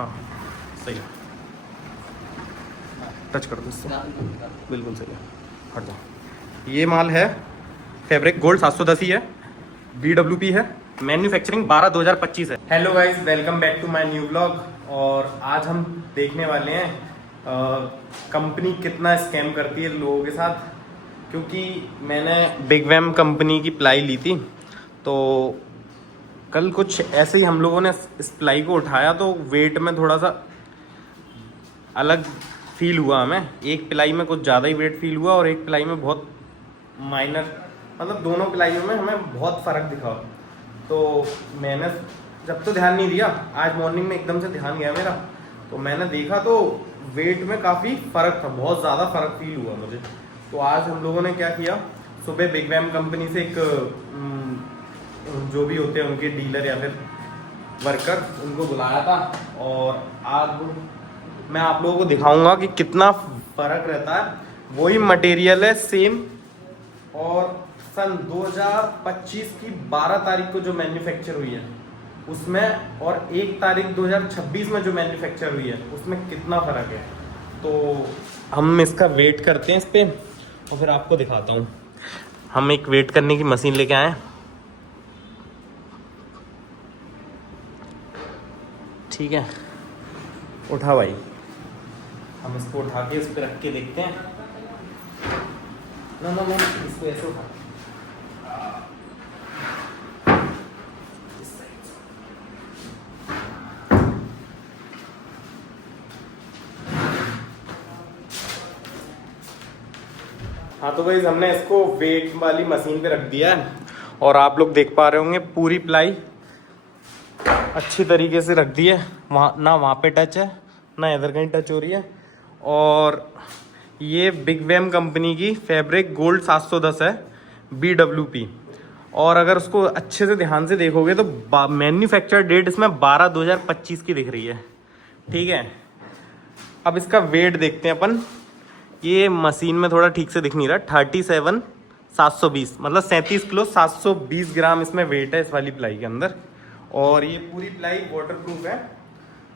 हाँ सही है, टच कर दो इससे, बिल्कुल सही है, हट जाओ। ये माल है फैब्रिक गोल्ड 710 ही है, BWP है, मैन्युफैक्चरिंग 12/2025 है। Hello guys, welcome back to my new blog. और आज हम देखने वाले हैं कंपनी कितना स्कैम करती है लोगों के साथ। क्योंकि मैंने बिग वैम कंपनी की प्लाई ली थी, तो कल कुछ ऐसे ही हम लोगों ने इस प्लाई को उठाया तो वेट में थोड़ा सा अलग फील हुआ हमें। एक प्लाई में कुछ ज़्यादा ही वेट फील हुआ और एक प्लाई में बहुत माइनर, मतलब दोनों प्लाइयों में हमें बहुत फ़र्क दिखा। तो मैंने जब तो ध्यान नहीं दिया, आज मॉर्निंग में एकदम से ध्यान गया मेरा, तो मैंने देखा तो वेट में काफ़ी फ़र्क था, बहुत ज़्यादा फ़र्क फील हुआ मुझे। तो आज हम लोगों ने क्या किया, सुबह बिग वैम कंपनी से एक जो भी होते हैं उनके डीलर या फिर वर्कर, उनको बुलाया था। और आज मैं आप लोगों को दिखाऊंगा कि कितना फ़र्क रहता है। वही मटेरियल है सेम, और सन 2025 की 12 तारीख को जो मैन्युफैक्चर हुई है उसमें, और 1 तारीख 2026 में जो मैन्युफैक्चर हुई है उसमें कितना फ़र्क है। तो हम इसका वेट करते हैं इस पर और फिर आपको दिखाता हूँ। हम एक वेट करने की मशीन लेके आए, ठीक है, उठा भाई। हम इसको उठा के इस पर रख के देखते हैं। ना ना ना, इसको ऐसे उठा, हाँ। तो भाई हमने इसको वेट वाली मशीन पे रख दिया है और आप लोग देख पा रहे होंगे पूरी प्लाई अच्छी तरीके से रख दी है। वहाँ ना वहाँ पे टच है ना इधर कहीं टच हो रही है। और ये बिग वैम कंपनी की फैब्रिक गोल्ड 710 है, BWP। और अगर उसको अच्छे से ध्यान से देखोगे तो मैन्युफैक्चर डेट इसमें 12/2025 की दिख रही है, ठीक है। अब इसका वेट देखते हैं अपन। ये मशीन में थोड़ा ठीक से दिख नहीं रहा, 37,720, मतलब 37 किलो 720 ग्राम इसमें वेट है इस वाली प्लाई के अंदर। और ये पूरी प्लाई वाटरप्रूफ है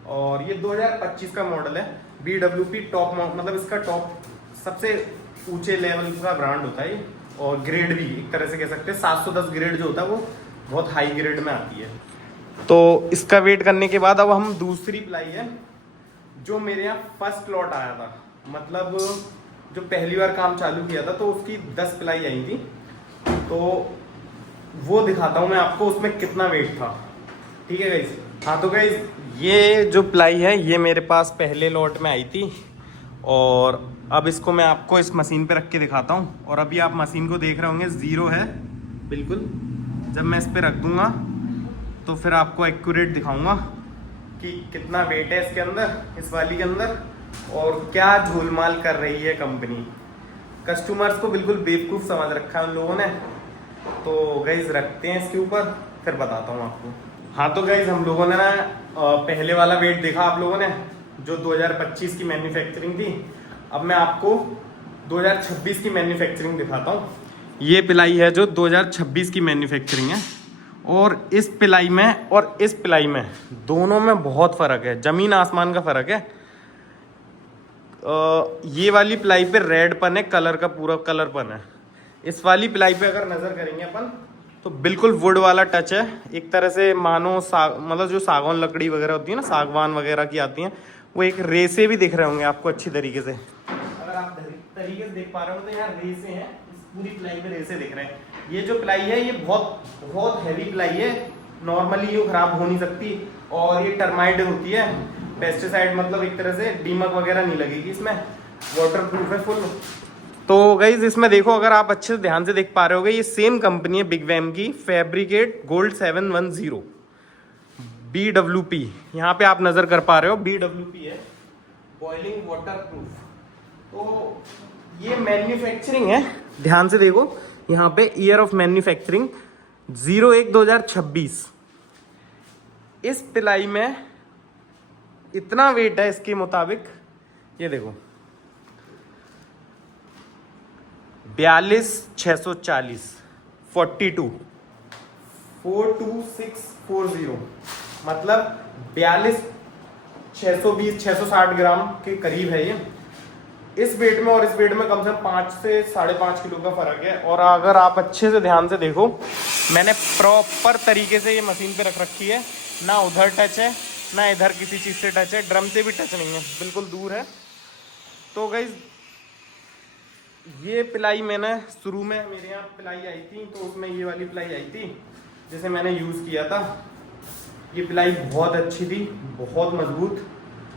और ये 2025 का मॉडल है। BWP टॉप, मतलब इसका टॉप सबसे ऊंचे लेवल का ब्रांड होता है ये। और ग्रेड भी एक तरह से कह सकते हैं 710 ग्रेड जो होता है वो बहुत हाई ग्रेड में आती है। तो इसका वेट करने के बाद अब हम दूसरी प्लाई है जो मेरे यहाँ फर्स्ट लॉट आया था, मतलब जो पहली बार काम चालू किया था तो उसकी 10 प्लाई आई थी। तो वो दिखाता हूँ मैं आपको उसमें कितना वेट था, ठीक है गाइस। हाँ तो गाइस, ये जो प्लाई है ये मेरे पास पहले लॉट में आई थी और अब इसको मैं आपको इस मशीन पे रख के दिखाता हूँ। और अभी आप मशीन को देख रहे होंगे, ज़ीरो है बिल्कुल। जब मैं इस पे रख दूँगा तो फिर आपको एक्यूरेट दिखाऊंगा कि कितना वेट है इसके अंदर, इस वाली के अंदर, और क्या झोलमाल कर रही है कंपनी। कस्टमर्स को बिल्कुल बेवकूफ़ समझ रखा है उन लोगों ने। तो गाइस रखते हैं इसके ऊपर, फिर बताता हूँ आपको। हाँ तो गाइस, हम लोगों ने ना पहले वाला वेट देखा आप लोगों ने जो 2025 की मैन्युफैक्चरिंग थी। अब मैं आपको 2026 की मैन्युफैक्चरिंग दिखाता हूँ। ये प्लाई है जो 2026 की मैन्युफैक्चरिंग है, और इस प्लाई में और इस प्लाई में दोनों में बहुत फ़र्क है, ज़मीन आसमान का फ़र्क है। ये वाली प्लाई पे रेडपन है, कलर का पूरा कलरपन है। इस वाली प्लाई पे अगर नज़र करेंगे अपन तो बिल्कुल वुड वाला टच है, एक तरह से मानो मतलब जो सागवान लकड़ी वगैरह होती है ना, सागवान वगैरह की आती हैं, वो एक रेसे भी दिख रहे होंगे आपको अच्छी तरीके से। अगर आप तरीके से देख पा रहे हो तो यहाँ रेसे हैं, इस पूरी प्लाई में रेसे दिख रहे हैं। ये जो प्लाई है ये बहुत बहुत हैवी प्लाई है, नॉर्मली ये खराब हो नहीं सकती। और ये टर्माइड होती है, पेस्टिसाइड, मतलब एक तरह से दीमक वगैरह नहीं लगेगी इसमें, वाटरप्रूफ है फुल। तो गाइस इसमें देखो, अगर आप अच्छे से ध्यान से देख पा रहे होगे, ये सेम कंपनी है बिग वैम की, फैब्रिकेट गोल्ड 710 BWP। यहाँ पे आप नज़र कर पा रहे हो BWP है, बॉइलिंग वाटर प्रूफ। तो ये मैन्युफैक्चरिंग है, ध्यान से देखो यहाँ पे ईयर ऑफ मैन्युफैक्चरिंग 01/2026। इस प्लाई में इतना वेट है इसके मुताबिक, ये देखो 42,640, 42640, मतलब 42 620-660 ग्राम के करीब है ये। इस वेट में और इस वेट में कम से कम 5 से 5.5 किलो का फर्क है। और अगर आप अच्छे से ध्यान से देखो, मैंने प्रॉपर तरीके से ये मशीन पे रख रखी है, ना उधर टच है ना इधर किसी चीज़ से टच है, ड्रम से भी टच नहीं है, बिल्कुल दूर है। तो गाइस ये पिलाई मैंने शुरू में मेरे यहाँ पिलाई आई थी, तो उसमें ये वाली पिलाई आई थी जिसे मैंने यूज़ किया था। ये पिलाई बहुत अच्छी थी, बहुत मजबूत,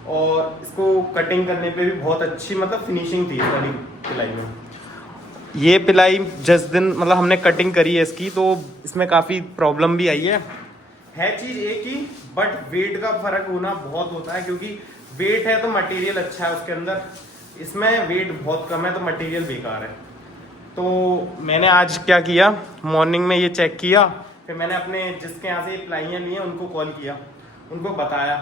और इसको कटिंग करने पे भी बहुत अच्छी मतलब फिनिशिंग थी इस वाली पिलाई में। ये पिलाई जिस दिन मतलब हमने कटिंग करी है इसकी, तो इसमें काफ़ी प्रॉब्लम भी आई है चीज़ एक ही, बट वेट का फ़र्क होना बहुत होता है, क्योंकि वेट है तो मटेरियल अच्छा है उसके अंदर, इसमें वेट बहुत कम है तो मटेरियल बेकार है। तो मैंने आज क्या किया, मॉर्निंग में ये चेक किया, फिर मैंने अपने जिसके यहाँ से ये पिलाइयाँ ली हैं उनको कॉल किया, उनको बताया,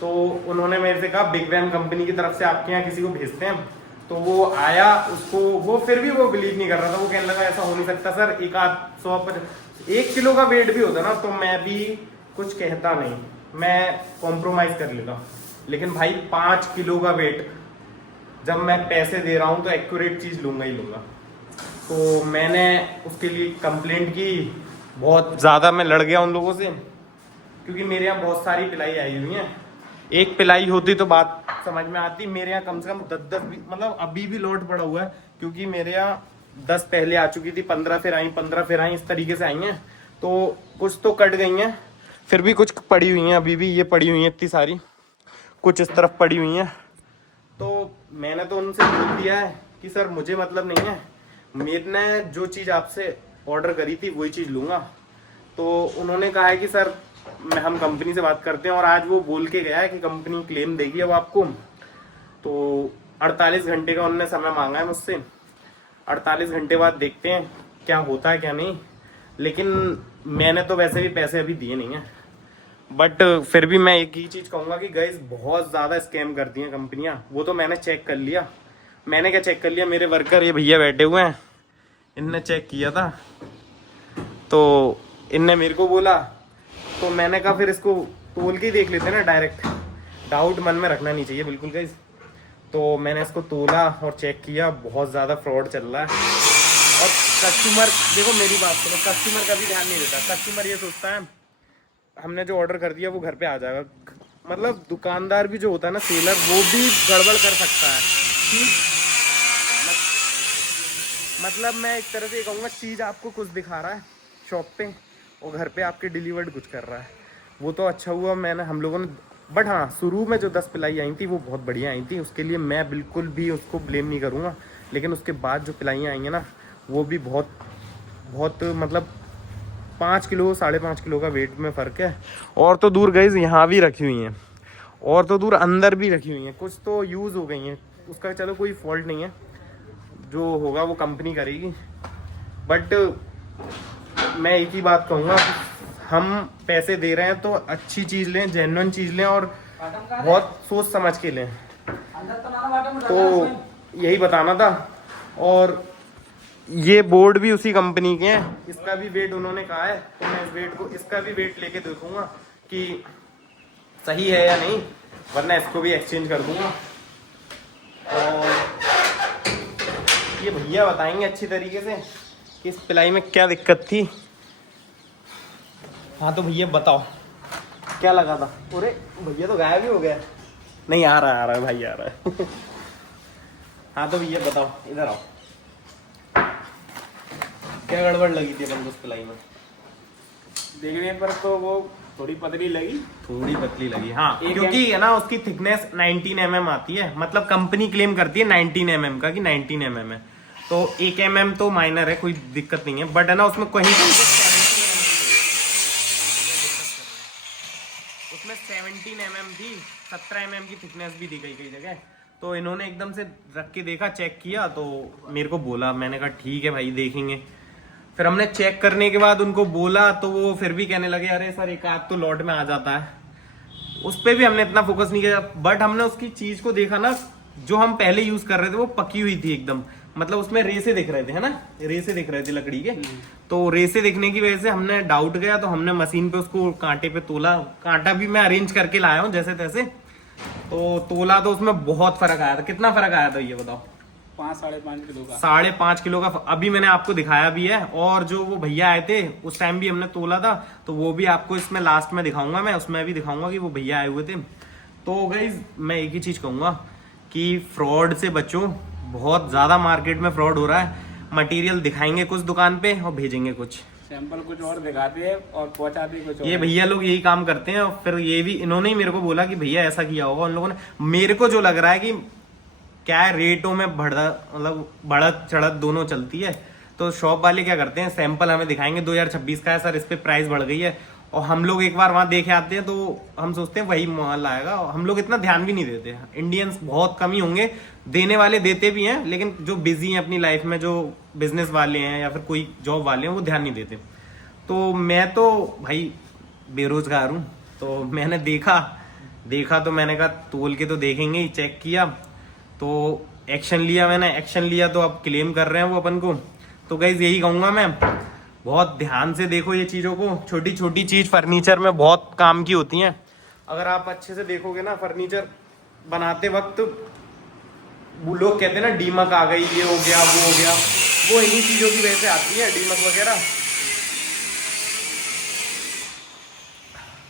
तो उन्होंने मेरे से कहा बिग वैम कंपनी की तरफ से आपके यहाँ किसी को भेजते हैं। तो वो आया, उसको वो फिर भी वो बिलीव नहीं कर रहा था, वो कहने लगा ऐसा हो नहीं सकता सर, 1 किलो का वेट भी होता ना तो मैं भी कुछ कहता नहीं, मैं कॉम्प्रोमाइज़ कर लेता। लेकिन भाई 5 किलो का वेट जब मैं पैसे दे रहा हूँ तो एक्यूरेट चीज़ लूँगा ही लूँगा। तो मैंने उसके लिए कंप्लेंट की, बहुत ज़्यादा मैं लड़ गया उन लोगों से, क्योंकि मेरे यहाँ बहुत सारी पिलाई आई हुई हैं। एक पिलाई होती तो बात समझ में आती, मेरे यहाँ कम से कम 10 मतलब अभी भी लोड पड़ा हुआ है, क्योंकि मेरे यहाँ 10 पहले आ चुकी थी, 15 फिर आई, 15 फिर आई, इस तरीके से आई हैं। तो कुछ तो कट गई हैं, फिर भी कुछ पड़ी हुई हैं, अभी भी ये पड़ी हुई हैं इतनी सारी, कुछ इस तरफ पड़ी हुई हैं। तो मैंने तो उनसे बोल दिया है कि सर मुझे मतलब नहीं है, मैंने जो चीज़ आपसे ऑर्डर करी थी वही चीज़ लूँगा। तो उन्होंने कहा है कि सर हम कंपनी से बात करते हैं, और आज वो बोल के गया है कि कंपनी क्लेम देगी अब आपको। तो 48 घंटे का उन्होंने समय मांगा है मुझसे, 48 घंटे बाद देखते हैं क्या होता है क्या नहीं। लेकिन मैंने तो वैसे भी पैसे अभी दिए नहीं हैं, बट फिर भी मैं एक ही चीज़ कहूँगा कि गाइस बहुत ज़्यादा स्कैम करती हैं कंपनियाँ। वो तो मैंने चेक कर लिया, मैंने क्या चेक कर लिया, मेरे वर्कर ये भैया बैठे हुए हैं, इनने चेक किया था, तो इनने मेरे को बोला, तो मैंने कहा फिर इसको तोल के ही देख लेते हैं ना डायरेक्ट, डाउट मन में रखना नहीं चाहिए बिल्कुल गाइस। तो मैंने इसको तोला और चेक किया, बहुत ज़्यादा फ्रॉड चल रहा है। और कस्टमर, देखो मेरी बात सुनो, कस्टमर का भी ध्यान नहीं देता, कस्टमर ये सोचता है हमने जो ऑर्डर कर दिया वो घर पे आ जाएगा। मतलब दुकानदार भी जो होता है ना, सेलर, वो भी गड़बड़ कर सकता है, ठीक। मतलब मैं एक तरह से कहूँगा, चीज़ आपको कुछ दिखा रहा है शॉप पे और घर पे आपके डिलीवर्ड कुछ कर रहा है। वो तो अच्छा हुआ मैंने हम लोगों ने, बट हाँ शुरू में जो 10 पिलाई आई थी वो बहुत बढ़िया आई थी, उसके लिए मैं बिल्कुल भी उसको ब्लेम नहीं करूँगा। लेकिन उसके बाद जो पिलाइयाँ आई हैं ना, वो भी बहुत बहुत मतलब 5 किलो 5.5 किलो का वेट में फ़र्क है। और तो दूर गई यहाँ भी रखी हुई हैं, और तो दूर अंदर भी रखी हुई हैं, कुछ तो यूज़ हो गई हैं, उसका चलो कोई फॉल्ट नहीं है, जो होगा वो कंपनी करेगी। बट मैं एक ही बात कहूँगा, हम पैसे दे रहे हैं तो अच्छी चीज़ लें, जेन्युइन चीज़ लें, और बहुत सोच समझ के लें। तो यही बताना था। और ये बोर्ड भी उसी कंपनी के हैं, इसका भी वेट उन्होंने कहा है, तो मैं इस वेट को, इसका भी वेट लेके देखूंगा कि सही है या नहीं, वरना इसको भी एक्सचेंज कर दूंगा। और ये भैया बताएंगे अच्छी तरीके से कि इस पिलाई में क्या दिक्कत थी। हाँ तो भैया बताओ क्या लगा था। अरे भैया तो गायब ही हो गया। नहीं आ रहा है भाई, आ रहा है। हाँ तो भैया बताओ, इधर आओ, क्या गड़बड़ लगी थी अपन को उस पिलाई में? देखने पर तो वो थोड़ी पतली लगी, थोड़ी पतली लगी, हाँ, क्योंकि है ना उसकी थिकनेस 19 mm आती है, मतलब कंपनी क्लेम करती है 19 mm का कि 19 mm है, तो 1 mm तो माइनर है, कोई दिक्कत नहीं है। बट है ना उसमें कहीं उसमें 17 mm थी, 17 mm की थिकनेस भी दी गई कई जगह। तो इन्होंने एकदम से रख के देखा, चेक किया, तो मेरे को बोला, मैंने कहा ठीक है भाई देखेंगे। फिर हमने चेक करने के बाद उनको बोला, तो वो फिर भी कहने लगे अरे सर एक आध तो लॉट में आ जाता है। उस पर भी हमने इतना फोकस नहीं किया, बट हमने उसकी चीज को देखा ना, जो हम पहले यूज कर रहे थे वो पकी हुई थी एकदम, मतलब उसमें रेसे दिख रहे थे, है ना, रेसे दिख रहे थे लकड़ी के। तो रेसे दिखने की वजह से हमने डाउट गया, तो हमने मशीन पे उसको कांटे पे तोला, कांटा भी मैं अरेंज करके लाया हूँ जैसे तैसे। तो तोला तो उसमें बहुत फर्क आया था। कितना फर्क आया था ये बताओ? 5-5.5 किलो का। 5.5 किलो का। अभी मैंने आपको दिखाया भी है, और जो वो भैया आए थे उस टाइम भी हमने तोला था, तो वो भी आपको इसमें लास्ट में दिखाऊंगा, मैं उसमें भी दिखाऊंगा कि वो भैया आए हुए थे। तो गाइस मैं एक ही चीज कहूंगा कि फ्रॉड से बचो, बहुत ज्यादा मार्केट में फ्रॉड हो रहा है। मटेरियल दिखाएंगे कुछ दुकान पे और भेजेंगे कुछ, सैंपल कुछ और दिखाते हैं और पहुंचाते कुछ और। ये भैया लोग यही काम करते हैं। और फिर ये भी इन्होंने ही मेरे को बोला कि भैया ऐसा किया होगा उन लोगों ने। मेरे को जो लग रहा है कि क्या है, रेटों में बढ़त चढ़त दोनों चलती है। तो शॉप वाले क्या करते हैं, सैंपल हमें दिखाएंगे 2026 का है सर, इस पे प्राइस बढ़ गई है, और हम लोग एक बार वहां देखे आते हैं तो हम सोचते हैं वही माल आएगा। हम लोग इतना ध्यान भी नहीं देते। इंडियंस बहुत कम ही होंगे, देने वाले देते भी हैं, लेकिन जो बिजी हैं अपनी लाइफ में, जो बिजनेस वाले हैं या फिर कोई जॉब वाले हैं, वो ध्यान नहीं देते। तो मैं तो भाई बेरोजगार हूँ, तो मैंने देखा तो मैंने कहा तोल के तो देखेंगे ही। चेक किया तो एक्शन लिया, मैंने एक्शन लिया, तो अब क्लेम कर रहे हैं वो अपन को। तो गाइस यही कहूंगा मैं, बहुत ध्यान से देखो ये चीजों को। छोटी छोटी चीज फर्नीचर में बहुत काम की होती हैं। अगर आप अच्छे से देखोगे ना, फर्नीचर बनाते वक्त वो लोग कहते हैं ना डीमक आ गई, ये हो गया वो हो गया, वो इन्हीं चीजों की वजह से आती है डीमक वगैरह।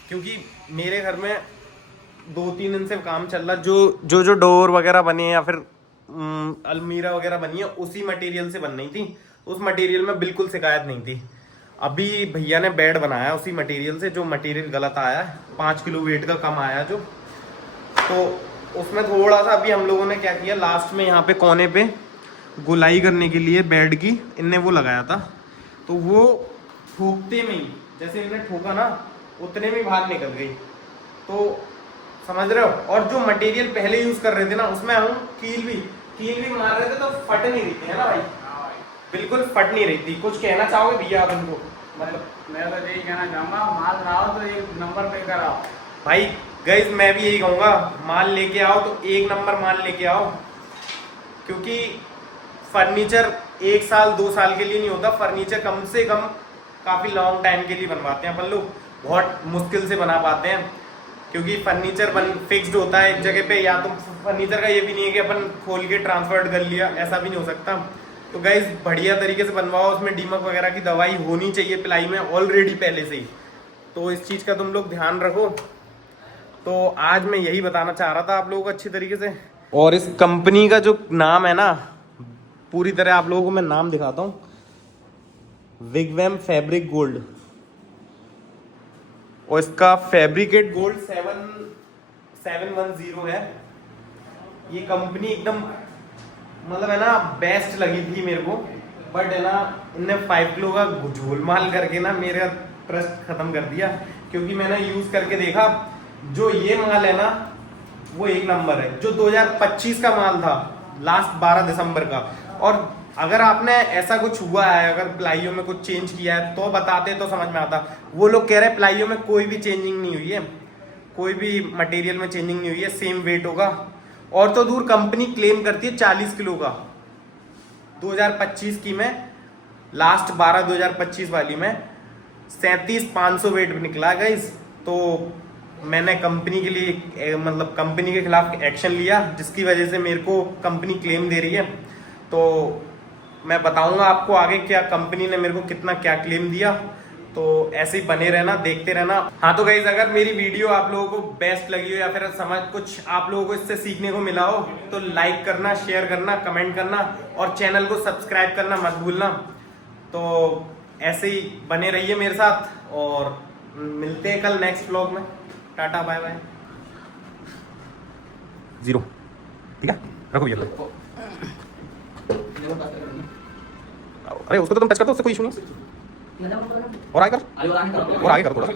क्योंकि मेरे घर में 2-3 दिन से काम चल रहा, जो डोर वगैरह बने हैं या फिर अलमीरा वगैरह बनी है, उसी मटेरियल से बन रही थी। उस मटेरियल में बिल्कुल शिकायत नहीं थी। अभी भैया ने बेड बनाया उसी मटेरियल से, जो मटेरियल गलत आया, 5 किलो वेट का कम आया जो, तो उसमें थोड़ा सा अभी हम लोगों ने क्या किया, लास्ट में यहाँ पे कोने पे गोलाई करने के लिए बेड की इनने वो लगाया था, तो वो ठोकते में ही, जैसे इन्हें ठोका ना, उतने में बाहर निकल गई। तो समझ रहे हो? और जो मटेरियल पहले यूज कर रहे थे ना, उसमें हम कील भी मार रहे थे तो फट नहीं रही थी, है ना भाई? बिल्कुल फट नहीं रही थी। कुछ कहना चाहोगे भैया आप इनको? मतलब मैं तो यही कहना चाहूंगा, माल लाओ तो एक नंबर पे कराओ भाई। गाइस मैं भी यही कहूंगा, माल लेके आओ तो एक नंबर माल लेके आओ, क्योंकि फर्नीचर 1 साल 2 साल के लिए नहीं होता। फर्नीचर कम से कम काफी लॉन्ग टाइम के लिए बनवाते हैं अपन लोग, बहुत मुश्किल से बना पाते हैं, क्योंकि फर्नीचर फिक्स्ड होता है एक जगह पे। या तो फर्नीचर का ये भी नहीं है कि अपन खोल के ट्रांसफर कर लिया, ऐसा भी नहीं हो सकता। तो गाइस बढ़िया तरीके से बनवाओ, उसमें डीमक वगैरह की दवाई होनी चाहिए प्लाई में ऑलरेडी पहले से ही। तो इस चीज़ का तुम लोग ध्यान रखो। तो आज मैं यही बताना चाह रहा था आप लोगों को अच्छी तरीके से। और इस कंपनी का जो नाम है ना, पूरी तरह आप लोगों को मैं नाम दिखाता हूँ, विगवैम फैब्रिक गोल्ड, और इसका फैब्रिकेट गोल्ड 710 है। ये कंपनी एकदम मतलब है ना बेस्ट लगी थी मेरे को, बट है ना इनने 5 किलो का झोलमाल करके ना मेरा ट्रस्ट खत्म कर दिया। क्योंकि मैंने यूज करके देखा, जो ये माल है ना वो एक नंबर है। जो 2025 का माल था लास्ट 12 दिसंबर का, और अगर आपने ऐसा कुछ हुआ है, अगर प्लाइयों में कुछ चेंज किया है तो बताते तो समझ में आता। वो लोग कह रहे हैं प्लाइयों में कोई भी चेंजिंग नहीं हुई है, कोई भी मटेरियल में चेंजिंग नहीं हुई है, सेम वेट होगा। और तो दूर कंपनी क्लेम करती है 40 किलो का। 2025 की में लास्ट 12 2025 वाली में 37,500 वेट निकला गाइस। तो मैंने कंपनी के लिए मतलब कंपनी के खिलाफ एक्शन लिया, जिसकी वजह से मेरे को कंपनी क्लेम दे रही है। तो मैं बताऊंगा आपको आगे क्या कंपनी ने मेरे को कितना क्या क्लेम दिया। तो ऐसे ही बने रहना, देखते रहना। हाँ तो गाइस, अगर मेरी वीडियो आप लोगों को बेस्ट लगी हो या फिर समझ कुछ आप लोगों को इससे सीखने को मिला हो, तो लाइक करना, शेयर करना, कमेंट करना और चैनल को सब्सक्राइब करना मत भूलना। तो ऐसे ही बने रहिए मेरे साथ और मिलते हैं कल नेक्स्ट व्लॉग में। Tata bye bye. 0 ठीक है, रखो भैया। अरे उसको तो तुम टच कर दो, उससे कोई इशू नहीं। और आगे कर, और आगे कर थोड़ा,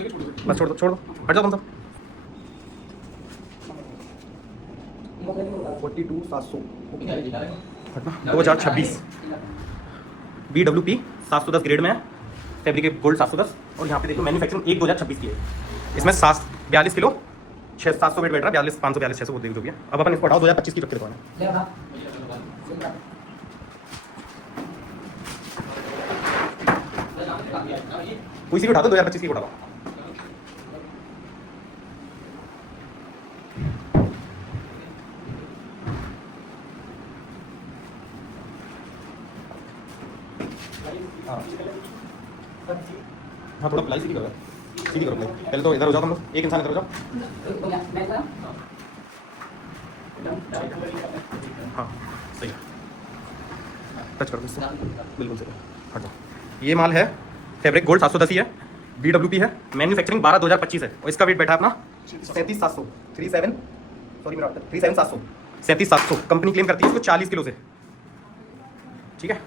बस छोड़ दो हट जाओ तुम सब। 42,700 हटना। 2026 BWP 710 ग्रेड में है, फैब्रिकेट गोल्ड 710। और यहाँ पे देखो मैन्युफैक्चरिंग 1/2026 की है। इसमें 42 किलो 700 वेट बैठ रहा है, 42 542 600 देख दो भैया। अब अपन इसको हटाओ, 2025 की रखते हैं। कोई सी भी उठा दो, 2025 की उठा दो। हाँ हाँ, थोड़ा प्लाई सीधी करो, सीधी करो प्लाई। पहले तो इधर हो जाओ तुम लोग, एक इंसान इधर हो जाओ। हाँ सही है, टच करो इससे, बिल्कुल सही, हट जाओ। ये माल है फैब्रिक गोल्ड 710 ही है, BWP है, मैन्युफैक्चरिंग 12/2025 है और इसका वेट बैठा अपना 37,700, 37,700 कंपनी क्लेम करती है इसको 40 किलो से, ठीक है।